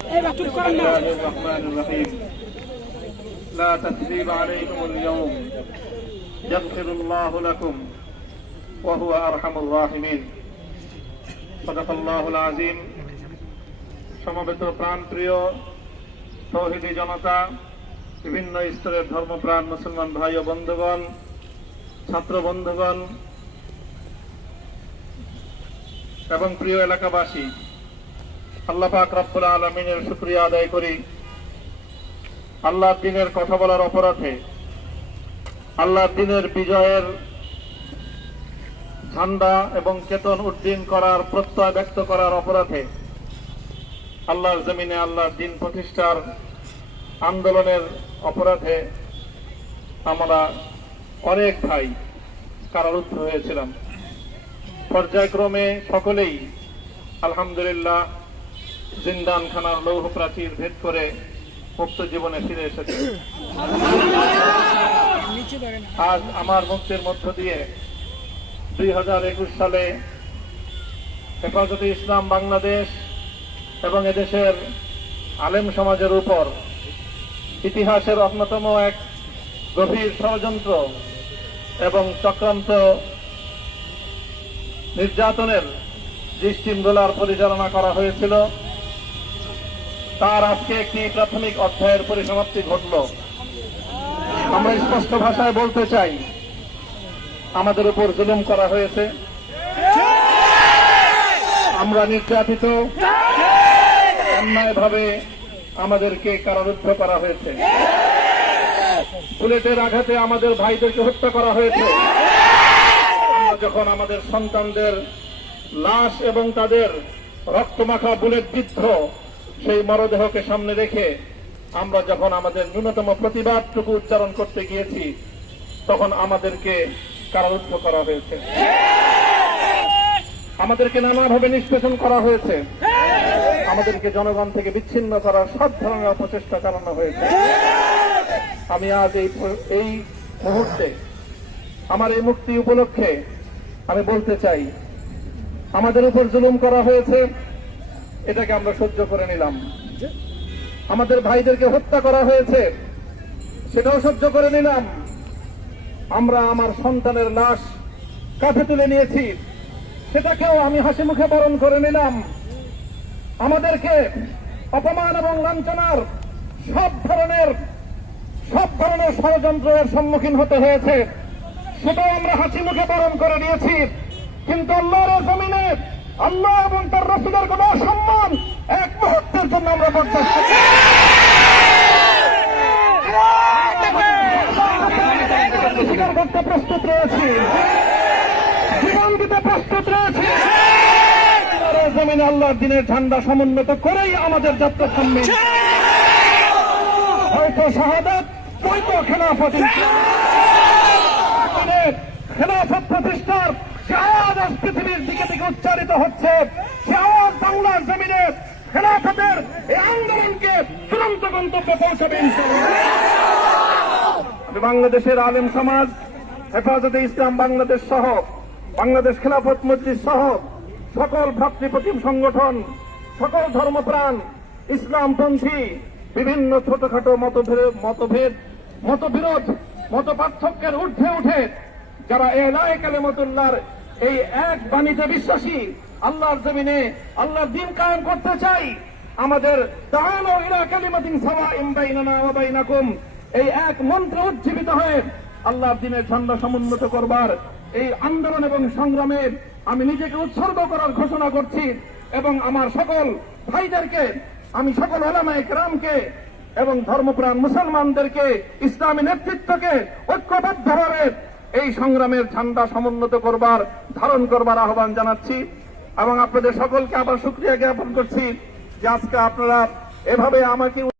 بسم الله الرحمن الرحيم لا تثريب عليكم اليوم يغفر الله لكم وهو أرحم الراحمين صدق الله العظيم সমবেত প্রাণপ্রিয় তৌহিদি জনতা, বিভিন্ন স্তরের ধর্মপ্রাণ মুসলমান ভাই ও বন্ধুগণ, ছাত্র বন্ধুগণ এবং প্রিয় এলাকাবাসী, আল্লাহ পাক রব্বুল আলামিনের শুকরিয়া আদায় করি। আল্লাহর দ্বীনের কথা বলার অপরাধে, আল্লাহর দ্বীনের বিজয়ের ঝান্ডা এবং চেতন উড্ডীন করার প্রত্যয় ব্যক্ত করার অপরাধে, আল্লাহর জমিনে আল্লাহর দ্বীন প্রতিষ্ঠার আন্দোলনের অপরাধে আমরা অনেক ভাই কারারুদ্ধ হয়েছিলাম। পর্যায়ক্রমে সকলেই আলহামদুলিল্লাহ জিন্দানখানার লৌহ প্রাচীর ভেদ করে মুক্ত জীবনে ফিরে এসেছে। আজ আমার মুক্তির মধ্য দিয়ে 2021 সালে হেফাজতে ইসলাম বাংলাদেশ এবং এদেশের আলেম সমাজের উপর ইতিহাসের অন্যতম এক গভীর ষড়যন্ত্র এবং চক্রান্ত নির্যাতনের যে স্টিমরোলার পরিচালনা করা হয়েছিল, তার আজকে একটি প্রাথমিক অধ্যায়ের পরিসমাপ্তি ঘটল। আমরা স্পষ্ট ভাষায় বলতে চাই, আমাদের উপর জুলুম করা হয়েছে, আমরা নির্যাতিত, অন্যায়ভাবে আমাদেরকে কারারুদ্ধ করা হয়েছে, বুলেটের আঘাতে আমাদের ভাইদেরকে হত্যা করা হয়েছে। আমরা যখন আমাদের সন্তানদের লাশ এবং তাদের রক্তমাখা বুলেট বিদ্ধ সেই মরদেহকে সামনে রেখে আমরা যখন আমাদের ন্যূনতম প্রতিবাদটুকু উচ্চারণ করতে গিয়েছি, তখন আমাদেরকে কারারুদ্ধ করা হয়েছে, আমাদেরকে নানাভাবে নিষ্পেষণ করা হয়েছে, আমাদেরকে জনগণ থেকে বিচ্ছিন্ন করার সব ধরনের অপচেষ্টা চালানো হয়েছে। আমি আজ এই মুহূর্তে আমার এই মুক্তি উপলক্ষে আমি বলতে চাই, আমাদের উপর জুলুম করা হয়েছে, এটাকে আমরা সহ্য করে নিলাম। আমাদের ভাইদেরকে হত্যা করা হয়েছে, সেটাও সহ্য করে নিলাম। আমরা আমার সন্তানের লাশ কাঁধে তুলে নিয়েছি, সেটাকেও আমি হাসি মুখে বরণ করে নিলাম। আমাদেরকে অপমান এবং লাঞ্ছনার সব ধরনের ষড়যন্ত্রের সম্মুখীন হতে হয়েছে, সেটাও আমরা হাসি মুখে বরণ করে নিয়েছি। কিন্তু আল্লাহর জমিনে আল্লাহ এবং তার রাসূলের কোন সম্মান এক মুহূর্তের জন্য আমরা বরদাস্ত স্বীকার করতে প্রস্তুত রয়েছি, জীবন দিতে প্রস্তুত রয়েছি। জমিনে আল্লাহর দ্বীনের ঝান্ডা সমুন্নত করেই আমাদের যাত্রা থামবে। হয়তো শাহাদাত, হয়তো খেলাফত। খেলাফত প্রতিষ্ঠার সে আওয়াজ আজ পৃথিবীর দিকে দিকে উচ্চারিত হচ্ছে, সে আওয়াজ বাংলার জমিনে খেলাফতের এই আন্দোলনকে চূড়ান্ত গন্তব্যে পৌঁছাবে ইনশাআল্লাহ। বাংলাদেশের আলেম সমাজ, হেফাজতে ইসলাম বাংলাদেশ সহ বাংলাদেশ খেলাফত মজলিস সহ সকল ভ্রাতৃপ্রতিম সংগঠন, সকল ধর্মপ্রাণ, ইসলামপন্থী বিভিন্ন ছোটখাটো মতবিরোধ, মত পার্থক্যের ঊর্ধ্বে উঠে যারা এলায়ে কালিমাতুল্লাহর এই এক বাণীতে বিশ্বাসী, আল্লাহর জমিনে আল্লাহর দ্বীন কায়েম করতে চাই, আমাদের তাআলু ইলা কালিমাতিন সাওয়াইন বাইনানা ওয়া বাইনাকুম এই এক মন্ত্রে উজ্জীবিত হয়ে আল্লাহর দ্বীনের ঝান্ডা সমুন্নত করবার এই আন্দোলন এবং সংগ্রামে আমি নিজেকে উৎসর্গ করার ঘোষণা করছি। এবং আমার সকল ভাইদেরকে, আমি সকল উলামায়ে কেরামকে এবং ধর্মপ্রাণ মুসলমানদেরকে, ইসলামী নেতৃত্বকে ঐক্যবদ্ধভাবে এই সংগ্রামের ঝান্ডা সমুন্নত করবার, ধারণ করবার আহ্বান জানাচ্ছি। এবং আপনাদের সকলকে আবার শুকরিয়া জ্ঞাপন করছি যে আজকে আপনারা এভাবে আমাকে